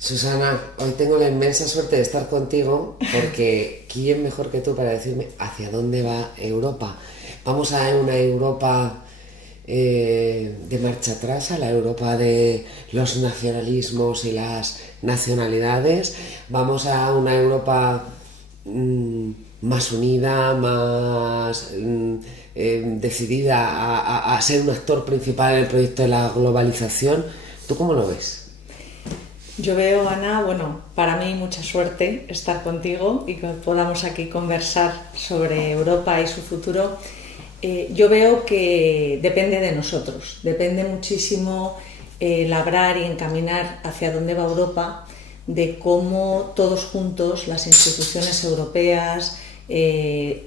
Susana, hoy tengo la inmensa suerte de estar contigo porque ¿quién mejor que tú para decirme hacia dónde va Europa? Vamos a una Europa de marcha atrás, a la Europa de los nacionalismos y las nacionalidades. Vamos a una Europa más unida, más decidida a ser un actor principal en el proyecto de la globalización. ¿Tú cómo lo ves? Yo veo, Ana, bueno, para mí mucha suerte estar contigo y que podamos aquí conversar sobre Europa y su futuro. Yo veo que depende de nosotros, depende muchísimo labrar y encaminar hacia dónde va Europa, de cómo todos juntos, las instituciones europeas,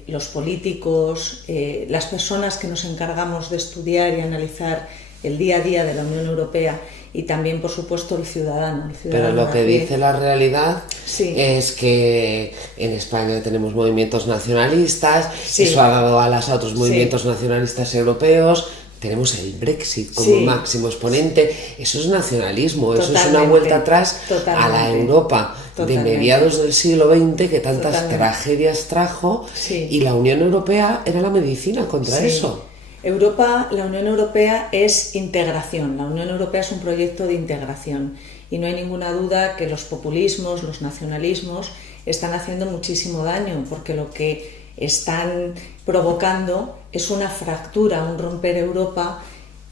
los políticos, las personas que nos encargamos de estudiar y analizar el día a día de la Unión Europea, y también, por supuesto, el ciudadano. Pero lo que dice la realidad sí. es que en España tenemos movimientos nacionalistas, sí. Eso ha dado alas a otros movimientos sí. nacionalistas europeos. Tenemos el Brexit como máximo exponente. Eso es nacionalismo, Totalmente. Eso es una vuelta atrás a la Europa de mediados del siglo XX que tantas tragedias trajo, y la Unión Europea era la medicina contra eso. La Unión Europea es integración, la Unión Europea es un proyecto de integración y no hay ninguna duda que los populismos, los nacionalismos están haciendo muchísimo daño, porque lo que están provocando es una fractura, un romper Europa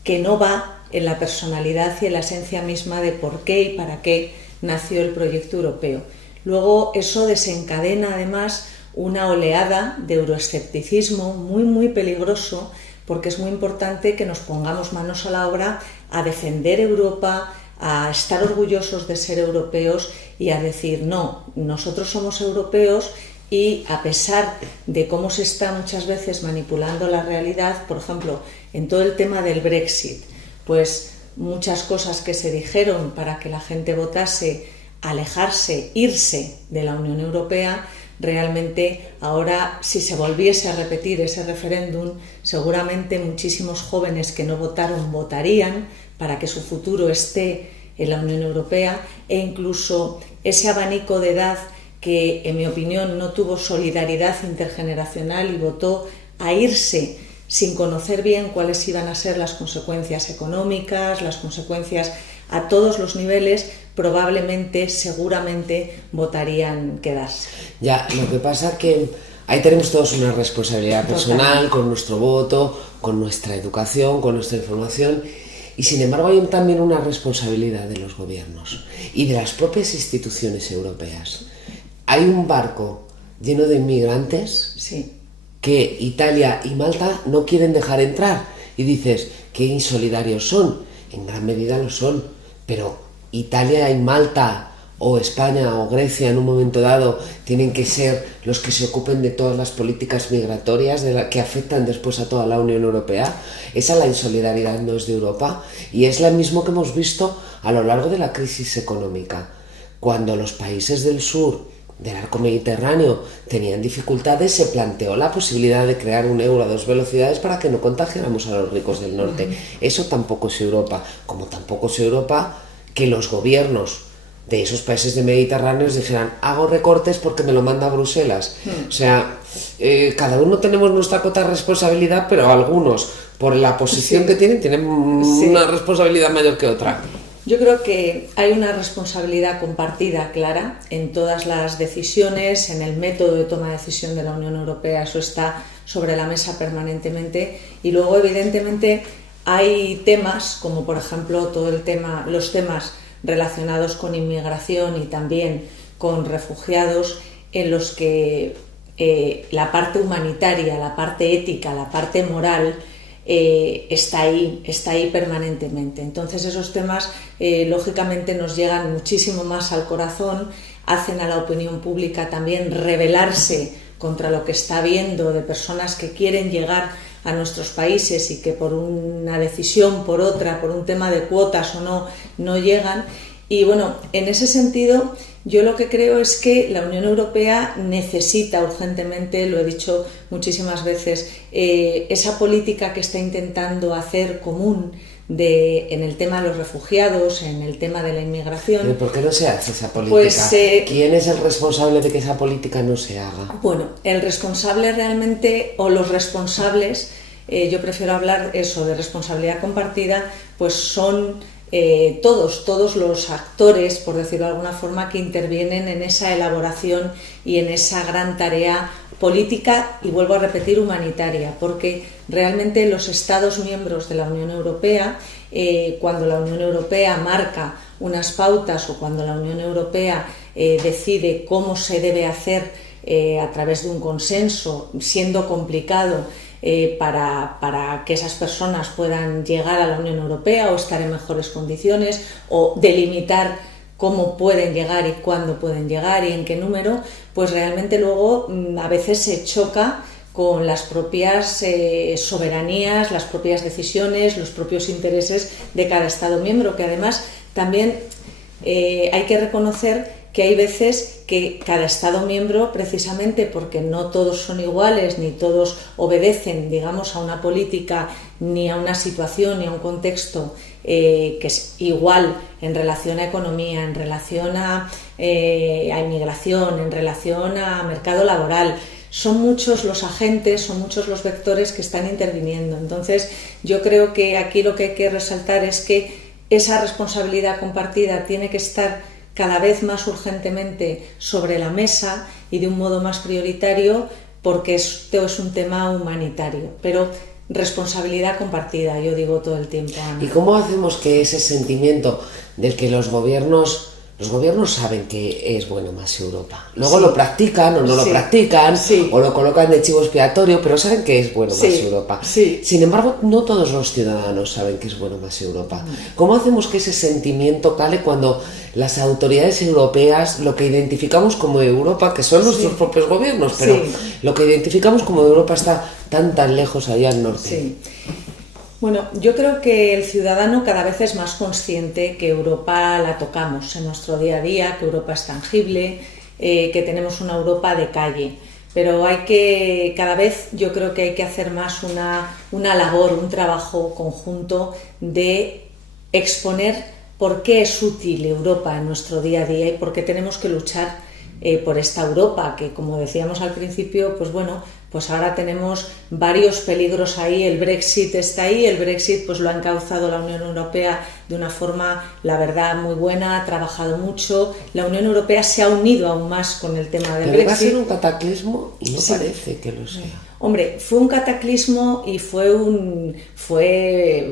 que no va en la personalidad y en la esencia misma de por qué y para qué nació el proyecto europeo. Luego eso desencadena además una oleada de euroescepticismo muy peligroso, porque es muy importante que nos pongamos manos a la obra a defender Europa, a estar orgullosos de ser europeos y a decir, no, nosotros somos europeos, y a pesar de cómo se está muchas veces manipulando la realidad, por ejemplo, en todo el tema del Brexit, pues muchas cosas que se dijeron para que la gente votase, alejarse, irse de la Unión Europea, realmente ahora, si se volviese a repetir ese referéndum, seguramente muchísimos jóvenes que no votaron votarían para que su futuro esté en la Unión Europea, e incluso ese abanico de edad que, en mi opinión, no tuvo solidaridad intergeneracional y votó a irse sin conocer bien cuáles iban a ser las consecuencias económicas, las consecuencias a todos los niveles, probablemente, seguramente, votarían quedarse. Ya, lo que pasa es que ahí tenemos todos una responsabilidad personal, con nuestro voto, con nuestra educación, con nuestra información, y sin embargo hay también una responsabilidad de los gobiernos y de las propias instituciones europeas. Hay un barco lleno de inmigrantes que Italia y Malta no quieren dejar entrar, y dices, qué insolidarios son. En gran medida lo son, pero Italia y Malta o España o Grecia en un momento dado tienen que ser los que se ocupen de todas las políticas migratorias que afectan después a toda la Unión Europea. Esa la insolidaridad no es de Europa, y es la misma que hemos visto a lo largo de la crisis económica. Cuando los países del sur del arco mediterráneo tenían dificultades, se planteó la posibilidad de crear un euro a 2 velocidades para que no contagiáramos a los ricos del norte. Eso tampoco es Europa, como tampoco es Europa que los gobiernos de esos países de Mediterráneos dijeran, hago recortes porque me lo manda Bruselas. O sea, cada uno tenemos nuestra cota de responsabilidad, pero algunos, por la posición que tienen una responsabilidad mayor que otra. Yo creo que hay una responsabilidad compartida clara en todas las decisiones, en el método de toma de decisión de la Unión Europea. Eso está sobre la mesa permanentemente, y luego evidentemente hay temas como, por ejemplo, los temas relacionados con inmigración y también con refugiados, en los que la parte humanitaria, la parte ética, la parte moral está ahí permanentemente. Entonces esos temas lógicamente nos llegan muchísimo más al corazón, hacen a la opinión pública también rebelarse contra lo que está viendo de personas que quieren llegar a nuestros países y que por una decisión, por otra, por un tema de cuotas o no llegan. Y bueno, en ese sentido, yo lo que creo es que la Unión Europea necesita urgentemente, lo he dicho muchísimas veces, esa política que está intentando hacer común en el tema de los refugiados, en el tema de la inmigración. ¿Pero por qué no se hace esa política? Pues, ¿quién es el responsable de que esa política no se haga? Bueno, el responsable realmente, o los responsables, yo prefiero hablar eso de responsabilidad compartida, pues son todos los actores, por decirlo de alguna forma, que intervienen en esa elaboración y en esa gran tarea política, y vuelvo a repetir, humanitaria, porque realmente los Estados miembros de la Unión Europea, cuando la Unión Europea marca unas pautas o cuando la Unión Europea decide cómo se debe hacer a través de un consenso, siendo complicado para que esas personas puedan llegar a la Unión Europea o estar en mejores condiciones, o delimitar cómo pueden llegar y cuándo pueden llegar y en qué número, pues realmente luego a veces se choca con las propias soberanías, las propias decisiones, los propios intereses de cada Estado miembro, que además también hay que reconocer que hay veces que cada Estado miembro, precisamente porque no todos son iguales ni todos obedecen, digamos, a una política ni a una situación ni a un contexto que es igual en relación a economía, en relación a inmigración, en relación a mercado laboral. Son muchos los agentes, son muchos los vectores que están interviniendo. Entonces, yo creo que aquí lo que hay que resaltar es que esa responsabilidad compartida tiene que estar cada vez más urgentemente sobre la mesa y de un modo más prioritario, porque esto es un tema humanitario. Pero responsabilidad compartida, yo digo todo el tiempo, Ana. ¿Y cómo hacemos que ese sentimiento del que los gobiernos saben que es bueno más Europa? Luego lo practican o no lo practican, o lo colocan de chivo expiatorio, pero saben que es bueno más Europa. Sin embargo, no todos los ciudadanos saben que es bueno más Europa. ¿Cómo hacemos que ese sentimiento cale cuando las autoridades europeas, lo que identificamos como Europa, que son nuestros propios gobiernos, pero lo que identificamos como Europa está tan lejos allá al norte? Bueno, yo creo que el ciudadano cada vez es más consciente que Europa la tocamos en nuestro día a día, que Europa es tangible, que tenemos una Europa de calle. Pero cada vez yo creo que hay que hacer más una labor, un trabajo conjunto de exponer por qué es útil Europa en nuestro día a día y por qué tenemos que luchar por esta Europa, que como decíamos al principio, pues bueno, pues ahora tenemos varios peligros ahí. El Brexit está ahí, el Brexit pues lo ha encauzado la Unión Europea de una forma, la verdad, muy buena, ha trabajado mucho. La Unión Europea se ha unido aún más con el tema del Brexit. Va a ser un cataclismo y no parece que lo sea. Hombre, fue un cataclismo y fue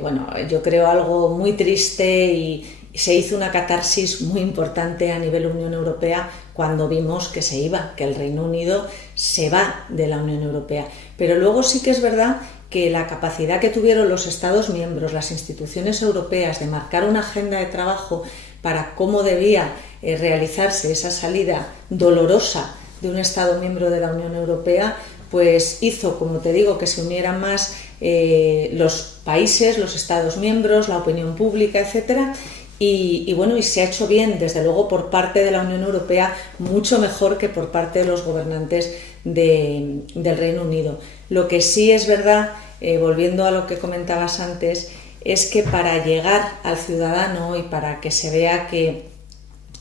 bueno, yo creo algo muy triste, y se hizo una catarsis muy importante a nivel Unión Europea cuando vimos que se iba, que el Reino Unido se va de la Unión Europea. Pero luego sí que es verdad que la capacidad que tuvieron los Estados miembros, las instituciones europeas, de marcar una agenda de trabajo para cómo debía realizarse esa salida dolorosa de un Estado miembro de la Unión Europea, pues hizo, como te digo, que se unieran más los países, los Estados miembros, la opinión pública, etcétera. Y bueno, y se ha hecho bien, desde luego, por parte de la Unión Europea, mucho mejor que por parte de los gobernantes del Reino Unido. Lo que sí es verdad, volviendo a lo que comentabas antes, es que para llegar al ciudadano y para que se vea que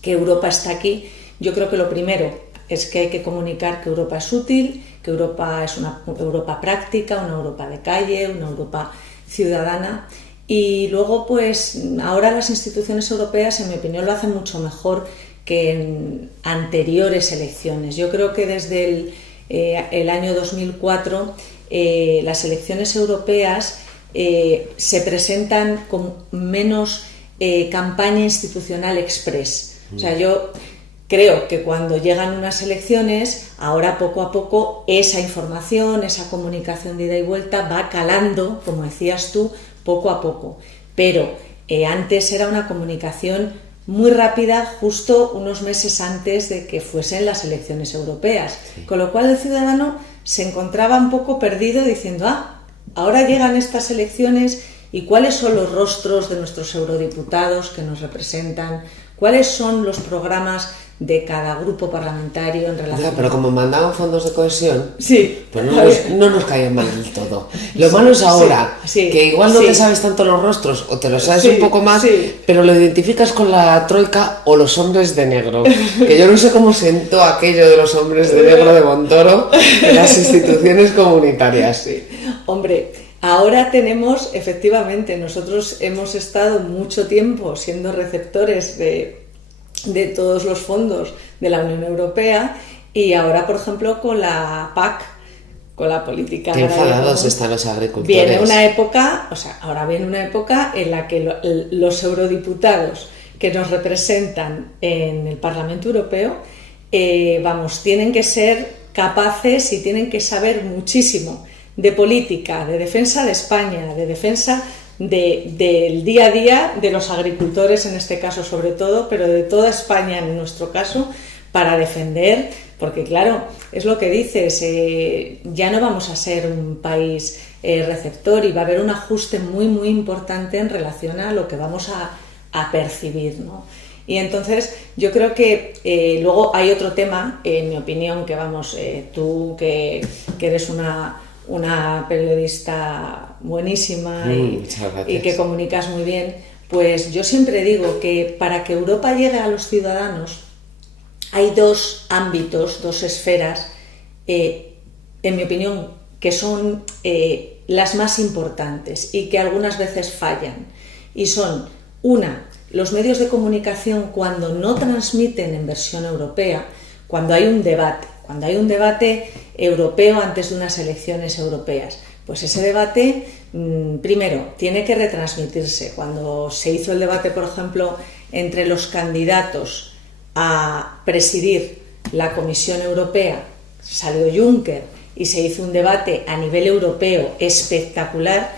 Europa está aquí, yo creo que lo primero es que hay que comunicar que Europa es útil, que Europa es una Europa práctica, una Europa de calle, una Europa ciudadana. Y luego, pues ahora las instituciones europeas, en mi opinión, lo hacen mucho mejor que en anteriores elecciones. Yo creo que desde el año 2004 las elecciones europeas se presentan con menos campaña institucional express. O sea, yo creo que cuando llegan unas elecciones, ahora poco a poco esa información, esa comunicación de ida y vuelta va calando, como decías tú, poco a poco, pero antes era una comunicación muy rápida, justo unos meses antes de que fuesen las elecciones europeas, con lo cual el ciudadano se encontraba un poco perdido diciendo, ahora llegan estas elecciones y cuáles son los rostros de nuestros eurodiputados que nos representan, cuáles son los programas de cada grupo parlamentario en relación... Ya, pero como mandaban fondos de cohesión, sí, pues no nos caían mal del todo. Lo malo es ahora, que igual no te sabes tanto los rostros, o te lo sabes un poco más, pero lo identificas con la troika o los hombres de negro. Que yo no sé cómo sentó aquello de los hombres de negro de Montoro en las instituciones comunitarias. Sí. Hombre, ahora tenemos, efectivamente, nosotros hemos estado mucho tiempo siendo receptores de todos los fondos de la Unión Europea, y ahora, por ejemplo, con la PAC, con la política agraria. Qué enfadados están los agricultores. Viene una época, ahora viene una época en la que los eurodiputados que nos representan en el Parlamento Europeo, tienen que ser capaces y tienen que saber muchísimo de política, de defensa de España, de defensa del día a día de los agricultores en este caso sobre todo, pero de toda España en nuestro caso, para defender, porque claro, es lo que dices, ya no vamos a ser un país receptor y va a haber un ajuste muy muy importante en relación a lo que vamos a percibir, ¿no? Y entonces yo creo que luego hay otro tema, en mi opinión, que tú que eres una periodista buenísima y que comunicas muy bien, pues yo siempre digo que para que Europa llegue a los ciudadanos hay dos ámbitos, dos esferas, en mi opinión, que son las más importantes y que algunas veces fallan. Y son, una, los medios de comunicación cuando no transmiten en versión europea, cuando hay un debate europeo antes de unas elecciones europeas. Pues ese debate, primero, tiene que retransmitirse. Cuando se hizo el debate, por ejemplo, entre los candidatos a presidir la Comisión Europea, salió Juncker y se hizo un debate a nivel europeo espectacular,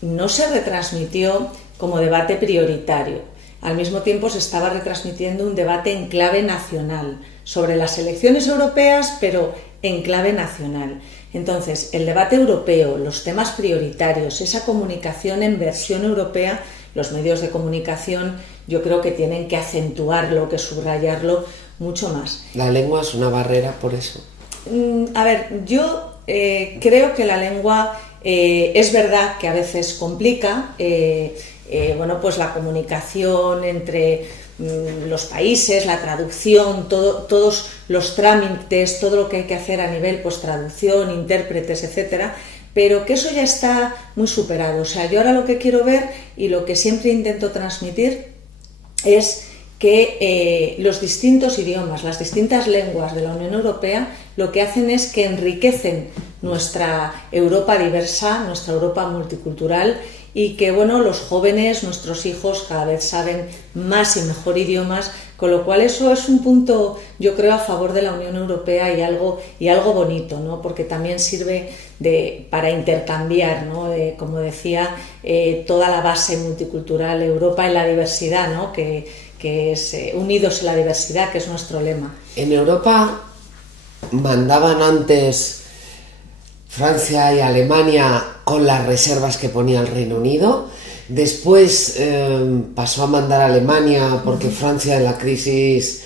no se retransmitió como debate prioritario. Al mismo tiempo se estaba retransmitiendo un debate en clave nacional sobre las elecciones europeas, pero en clave nacional. Entonces, el debate europeo, los temas prioritarios, esa comunicación en versión europea, los medios de comunicación yo creo que tienen que acentuarlo, que subrayarlo mucho más. ¿La lengua es una barrera por eso? A ver, yo creo que la lengua es verdad que a veces complica, pues la comunicación entre los países, la traducción, todos los trámites, todo lo que hay que hacer a nivel traducción, intérpretes, etcétera, pero que eso ya está muy superado. O sea, yo ahora lo que quiero ver y lo que siempre intento transmitir es que los distintos idiomas, las distintas lenguas de la Unión Europea lo que hacen es que enriquecen nuestra Europa diversa, nuestra Europa multicultural, y que los jóvenes, nuestros hijos, cada vez saben más y mejor idiomas, con lo cual eso es un punto, yo creo, a favor de la Unión Europea y algo bonito, ¿no? Porque también sirve para intercambiar, ¿no? Como decía, toda la base multicultural, Europa en la diversidad, ¿no? Que es unidos en la diversidad, que es nuestro lema. En Europa mandaban antes Francia y Alemania con las reservas que ponía el Reino Unido. Después pasó a mandar a Alemania porque Francia en la crisis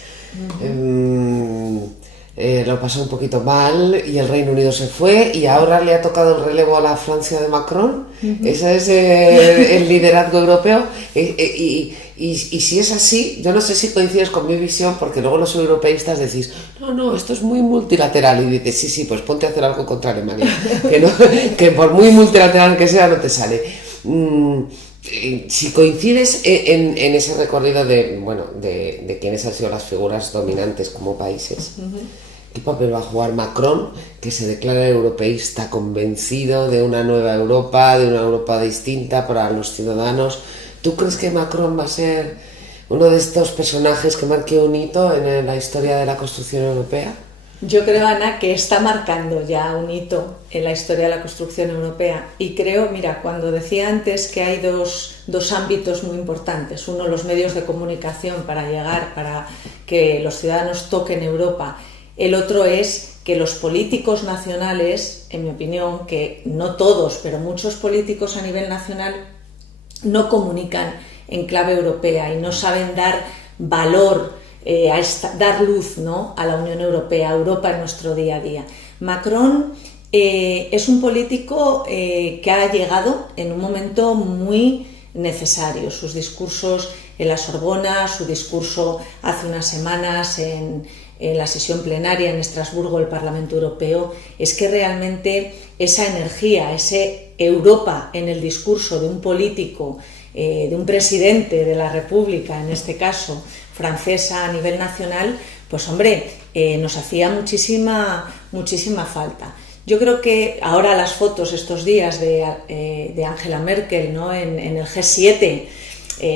lo pasó un poquito mal y el Reino Unido se fue, y ahora le ha tocado el relevo a la Francia de Macron. Ese es el liderazgo europeo. Y si es así, yo no sé si coincides con mi visión, porque luego los europeístas decís, no, esto es muy multilateral, y dices, sí, pues ponte a hacer algo contra Alemania, que por muy multilateral que sea no te sale. Si coincides en ese recorrido de quiénes han sido las figuras dominantes como países, ¿qué papel va a jugar Macron, que se declara europeísta, convencido de una nueva Europa, de una Europa distinta para los ciudadanos? ¿Tú crees que Macron va a ser uno de estos personajes que marque un hito en la historia de la construcción europea? Yo creo, Ana, que está marcando ya un hito en la historia de la construcción europea. Y creo, mira, cuando decía antes que hay dos ámbitos muy importantes. Uno, los medios de comunicación para que los ciudadanos toquen Europa. El otro es que los políticos nacionales, en mi opinión, que no todos, pero muchos políticos a nivel nacional no comunican en clave europea y no saben dar valor dar luz, ¿no?, a la Unión Europea, a Europa en nuestro día a día. Macron es un político que ha llegado en un momento muy necesario. Sus discursos en la Sorbona, su discurso hace unas semanas en la sesión plenaria en Estrasburgo del Parlamento Europeo, es que realmente esa energía, ese Europa en el discurso de un político, de un presidente de la República, en este caso francesa a nivel nacional, pues hombre, nos hacía muchísima falta. Yo creo que ahora las fotos estos días de Angela Merkel, ¿no?, en el G7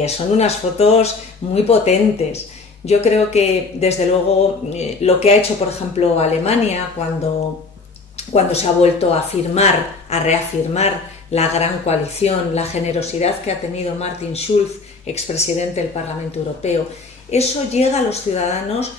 son unas fotos muy potentes. Yo creo que, desde luego, lo que ha hecho, por ejemplo, Alemania cuando se ha vuelto a reafirmar la gran coalición, la generosidad que ha tenido Martin Schulz, expresidente del Parlamento Europeo, eso llega a los ciudadanos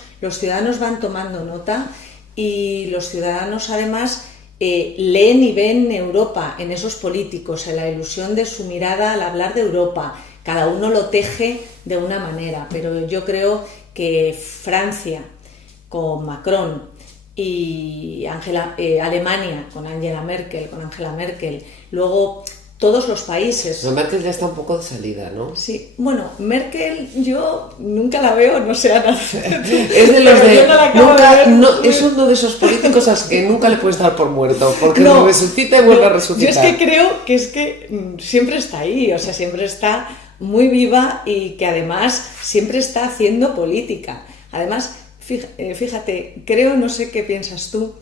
van tomando nota y los ciudadanos además leen y ven Europa en esos políticos, en la ilusión de su mirada al hablar de Europa. Cada uno lo teje de una manera, pero yo creo que Francia con Macron y Alemania con Angela Merkel, luego todos los países. Pero Merkel ya está un poco de salida, ¿no? Sí, bueno, Merkel yo nunca la veo, no sé, Ana. Es de los de... es uno de esos políticos a los que nunca le puedes dar por muerto, porque no, resucita y vuelve a resucitar. Yo es que creo que siempre está ahí, o sea, siempre está muy viva y que además siempre está haciendo política. Además, fíjate, creo, no sé qué piensas tú,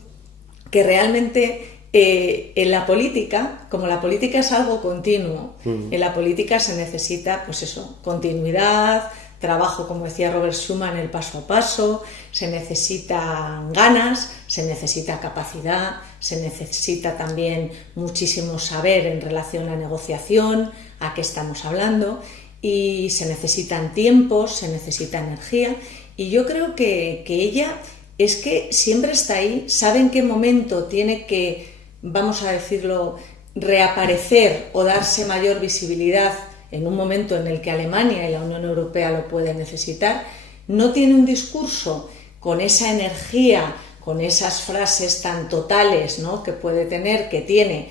que realmente en la política, como la política es algo continuo, en la política se necesita, pues eso, continuidad, trabajo, como decía Robert Schuman, el paso a paso, se necesitan ganas, se necesita capacidad, se necesita también muchísimo saber en relación a la negociación, a qué estamos hablando, y se necesitan tiempos, se necesita energía, y yo creo que ella es que siempre está ahí, sabe en qué momento tiene que, vamos a decirlo, reaparecer o darse mayor visibilidad en un momento en el que Alemania y la Unión Europea lo pueden necesitar. No tiene un discurso con esa energía, con esas frases tan totales, ¿no?, que puede tener, que tiene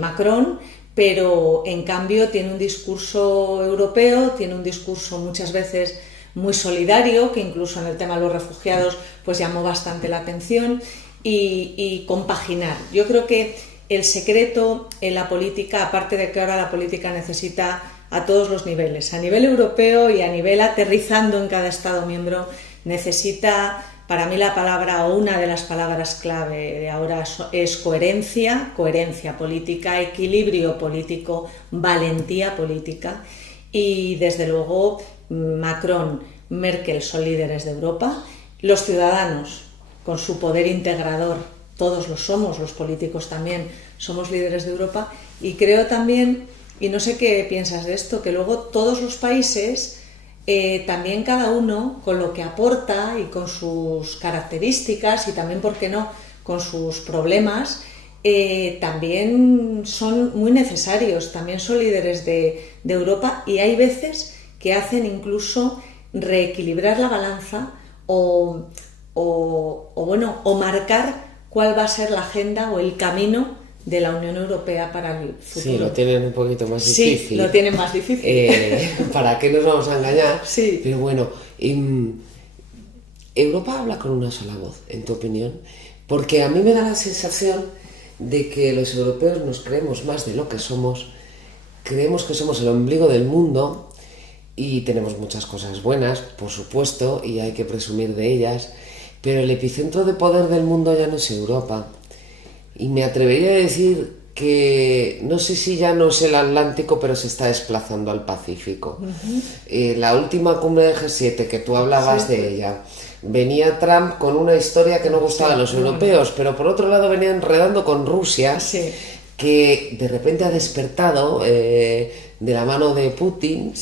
Macron, pero en cambio tiene un discurso europeo, tiene un discurso muchas veces muy solidario, que incluso en el tema de los refugiados pues llamó bastante la atención, y compaginar. Yo creo que el secreto en la política, aparte de que ahora la política necesita a todos los niveles, a nivel europeo y a nivel aterrizando en cada Estado miembro, necesita, para mí la palabra o una de las palabras clave de ahora es coherencia política, equilibrio político, valentía política, y desde luego Macron, Merkel son líderes de Europa, los ciudadanos con su poder integrador, todos lo somos, los políticos también somos líderes de Europa, y creo también, y no sé qué piensas de esto, que luego todos los países, también cada uno con lo que aporta y con sus características y también, ¿por qué no?, con sus problemas, también son muy necesarios, también son líderes de Europa, y hay veces que hacen incluso reequilibrar la balanza o marcar cuál va a ser la agenda o el camino de la Unión Europea para el futuro. Sí, lo tienen un poquito más difícil. Sí, lo tienen más difícil. ¿Para qué nos vamos a engañar? Sí. Pero bueno, ¿Europa habla con una sola voz, en tu opinión? Porque a mí me da la sensación de que los europeos nos creemos más de lo que somos, creemos que somos el ombligo del mundo y tenemos muchas cosas buenas, por supuesto, y hay que presumir de ellas, pero el epicentro de poder del mundo ya no es Europa. Y me atrevería a decir que no sé si ya no es el Atlántico, pero se está desplazando al Pacífico. La última cumbre del G7, que tú hablabas de ella, venía Trump con una historia que no gustaba a los europeos, pero por otro lado venía enredando con Rusia, que de repente ha despertado de la mano de Putin.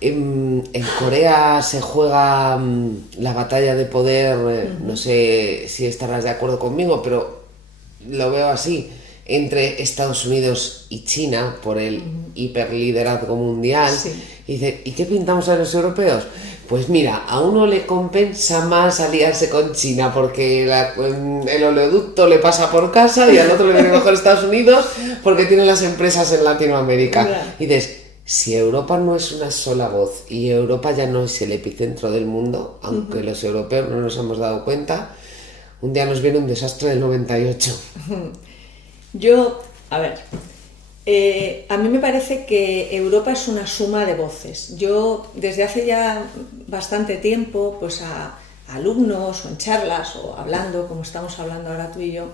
En Corea se juega la batalla de poder, no sé si estarás de acuerdo conmigo, pero lo veo así, entre Estados Unidos y China por el hiperliderazgo mundial. Y dice, ¿y qué pintamos a los europeos? Pues mira, a uno le compensa más aliarse con China porque el oleoducto le pasa por casa y al otro le viene mejor Estados Unidos porque tiene las empresas en Latinoamérica. Claro. Y dices, si Europa no es una sola voz y Europa ya no es el epicentro del mundo, aunque los europeos no nos hemos dado cuenta, un día nos viene un desastre del 98. A ver, a mí me parece que Europa es una suma de voces. Yo, desde hace ya bastante tiempo, pues a alumnos o en charlas o hablando, como estamos hablando ahora tú y yo,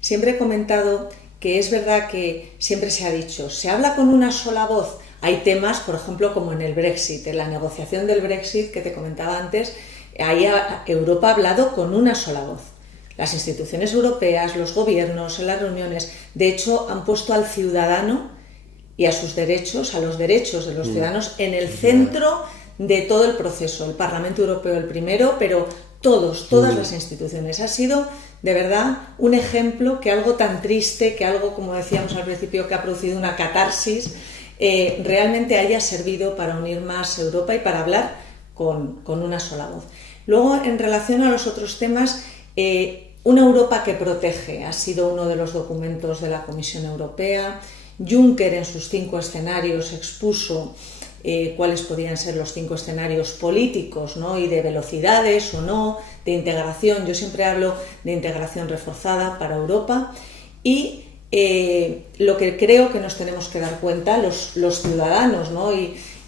siempre he comentado que es verdad que siempre se ha dicho, se habla con una sola voz. Hay temas, por ejemplo, como en el Brexit, en la negociación del Brexit que te comentaba antes, ahí Europa ha hablado con una sola voz. Las instituciones europeas, los gobiernos, en las reuniones, de hecho, han puesto al ciudadano y a sus derechos, a los derechos de los ciudadanos, en el centro de todo el proceso. El Parlamento Europeo el primero, pero todas las instituciones. Ha sido, de verdad, un ejemplo que algo tan triste, que algo, como decíamos al principio, que ha producido una catarsis, realmente haya servido para unir más Europa y para hablar con una sola voz. Luego, en relación a los otros temas, una Europa que protege ha sido uno de los documentos de la Comisión Europea. Juncker en sus 5 escenarios expuso cuáles podían ser los 5 escenarios políticos, ¿no? Y de velocidades o no, de integración. Yo siempre hablo de integración reforzada para Europa y lo que creo que nos tenemos que dar cuenta los ciudadanos, ¿no?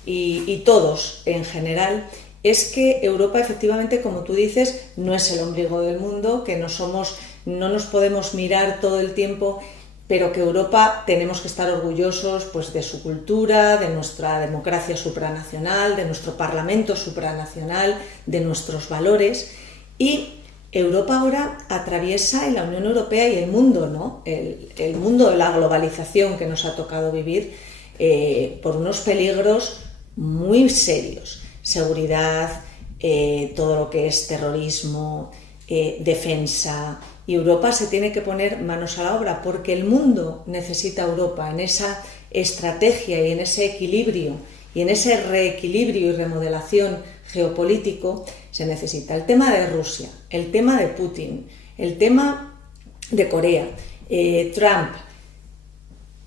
y todos en general, es que Europa efectivamente, como tú dices, no es el ombligo del mundo, que no nos podemos mirar todo el tiempo, pero que Europa tenemos que estar orgullosos pues, de su cultura, de nuestra democracia supranacional, de nuestro Parlamento supranacional, de nuestros valores. Y Europa ahora atraviesa en la Unión Europea y el mundo, ¿no? El mundo de la globalización que nos ha tocado vivir por unos peligros muy serios. Seguridad, todo lo que es terrorismo, defensa. Y Europa se tiene que poner manos a la obra porque el mundo necesita a Europa en esa estrategia y en ese equilibrio y en ese reequilibrio y remodelación geopolítico. Se necesita el tema de Rusia, el tema de Putin, el tema de Corea, Trump.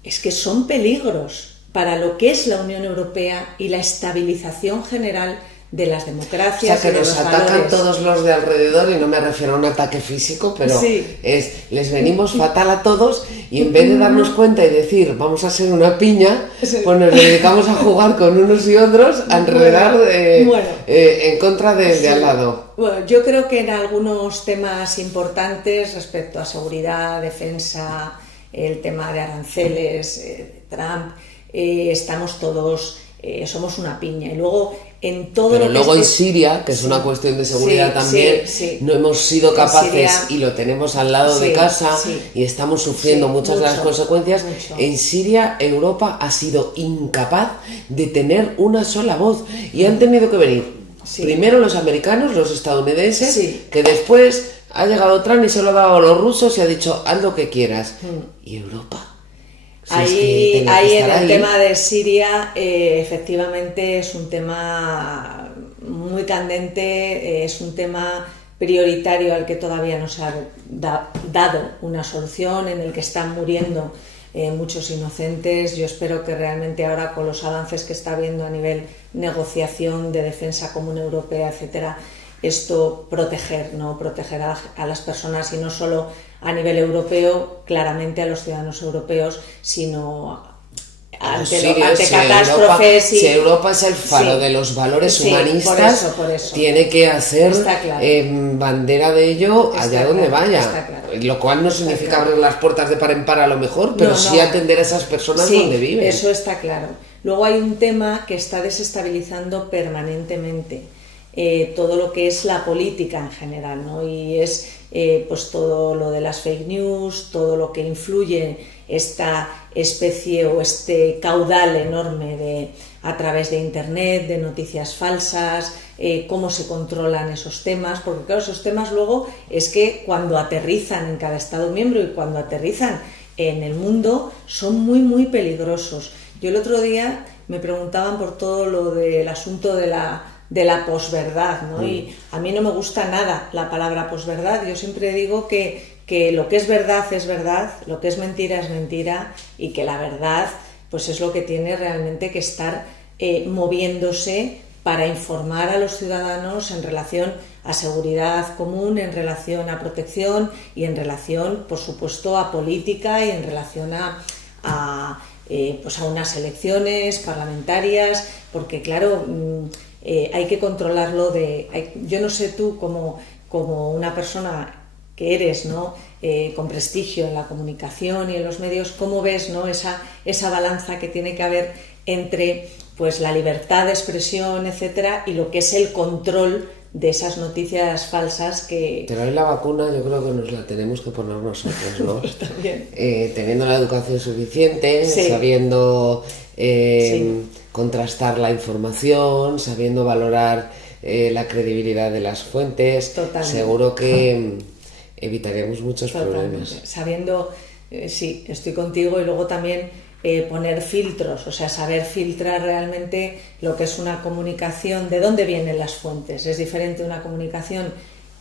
Es que son peligros para lo que es la Unión Europea y la estabilización general de las democracias. O sea, que y de nos los atacan valores. todos los de alrededor, y no me refiero a un ataque físico, pero Sí. les venimos fatal a todos y en vez de darnos cuenta y decir vamos a ser una piña, Sí. pues nos dedicamos a jugar con unos y otros, a enredar en contra de al lado. Bueno, yo creo que en algunos temas importantes respecto a seguridad, defensa, el tema de aranceles, Trump, estamos todos, somos una piña. Y luego en todo Pero lo que luego en es- Siria, que es una cuestión de seguridad Sí, también, sí. no hemos sido En capaces, Siria- y lo tenemos al lado de Sí, casa, sí. y estamos sufriendo Sí, muchas de las mucho, consecuencias. mucho. En Siria, Europa ha sido incapaz de tener una sola voz y han tenido que venir Sí. primero los americanos, los estadounidenses, Sí. que después ha llegado Trump y se lo ha dado a los rusos y ha dicho haz lo que quieras. ¿Y Europa? Si es que Ahí, tenía que ahí en estar el ahí. tema de Siria, efectivamente es un tema muy candente, es un tema prioritario al que todavía no se ha dado una solución, en el que están muriendo muchos inocentes. Yo espero que realmente ahora, con los avances que está habiendo a nivel negociación de defensa común europea, etcétera, esto proteger a las personas, y no solo a nivel europeo, claramente a los ciudadanos europeos, sino ante catástrofes. Si Europa es el faro de los valores humanistas, por eso. tiene que hacer Está claro. bandera de ello Está allá donde claro, vaya. está claro. Lo cual no significa abrir las puertas de par en par a lo mejor, pero No, sí no. atender a esas personas Sí, donde viven. eso está claro. Luego hay un tema que está desestabilizando permanentemente todo lo que es la política en general, ¿no? Y es pues todo lo de las fake news, todo lo que influye esta especie o este caudal enorme a través de internet, de noticias falsas, cómo se controlan esos temas, porque claro, esos temas luego es que cuando aterrizan en cada Estado miembro y cuando aterrizan en el mundo son muy muy peligrosos. Yo el otro día me preguntaban por todo lo del asunto de de la posverdad, ¿no? Y a mí no me gusta nada la palabra posverdad. Yo siempre digo que lo que es verdad, lo que es mentira, y que la verdad pues es lo que tiene realmente que estar moviéndose para informar a los ciudadanos en relación a seguridad común, en relación a protección y en relación, por supuesto, a política y en relación a unas elecciones parlamentarias, porque claro, hay que controlarlo yo no sé tú como una persona que eres, ¿no? Con prestigio en la comunicación y en los medios, ¿cómo ves, ¿no? esa balanza que tiene que haber entre pues la libertad de expresión, etcétera, y lo que es el control de esas noticias falsas que... Pero ahí la vacuna yo creo que nos la tenemos que poner nosotros, ¿no? También. Teniendo la educación suficiente, sí. Sabiendo sí. contrastar la información, sabiendo valorar la credibilidad de las fuentes. Totalmente. Seguro que evitaríamos muchos problemas. Sabiendo, sí, estoy contigo, y luego también poner filtros, o sea, saber filtrar realmente lo que es una comunicación, de dónde vienen las fuentes. Es diferente una comunicación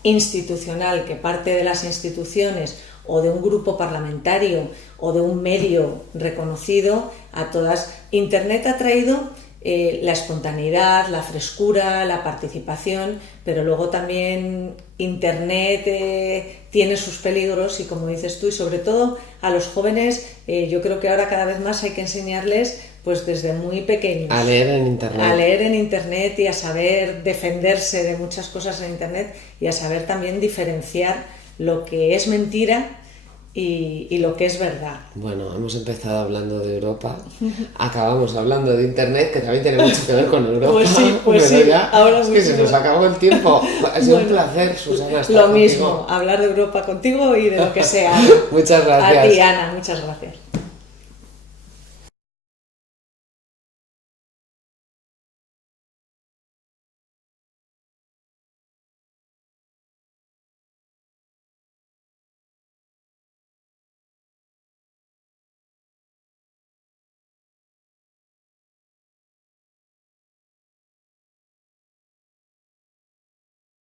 institucional que parte de las instituciones o de un grupo parlamentario o de un medio reconocido a todas. Internet ha traído la espontaneidad, la frescura, la participación, pero luego también Internet tiene sus peligros y, como dices tú, y sobre todo a los jóvenes, yo creo que ahora cada vez más hay que enseñarles pues desde muy pequeños a leer en Internet. A leer en Internet y a saber defenderse de muchas cosas en Internet y a saber también diferenciar lo que es mentira y lo que es verdad. Bueno, hemos empezado hablando de Europa, acabamos hablando de Internet, que también tiene mucho que ver con Europa. Pues sí, ya ahora es que se nos acabó el tiempo. Ha sido un placer, Susana, estar Lo contigo. mismo, hablar de Europa contigo y de lo que sea. Muchas gracias. A ti, Ana, muchas gracias.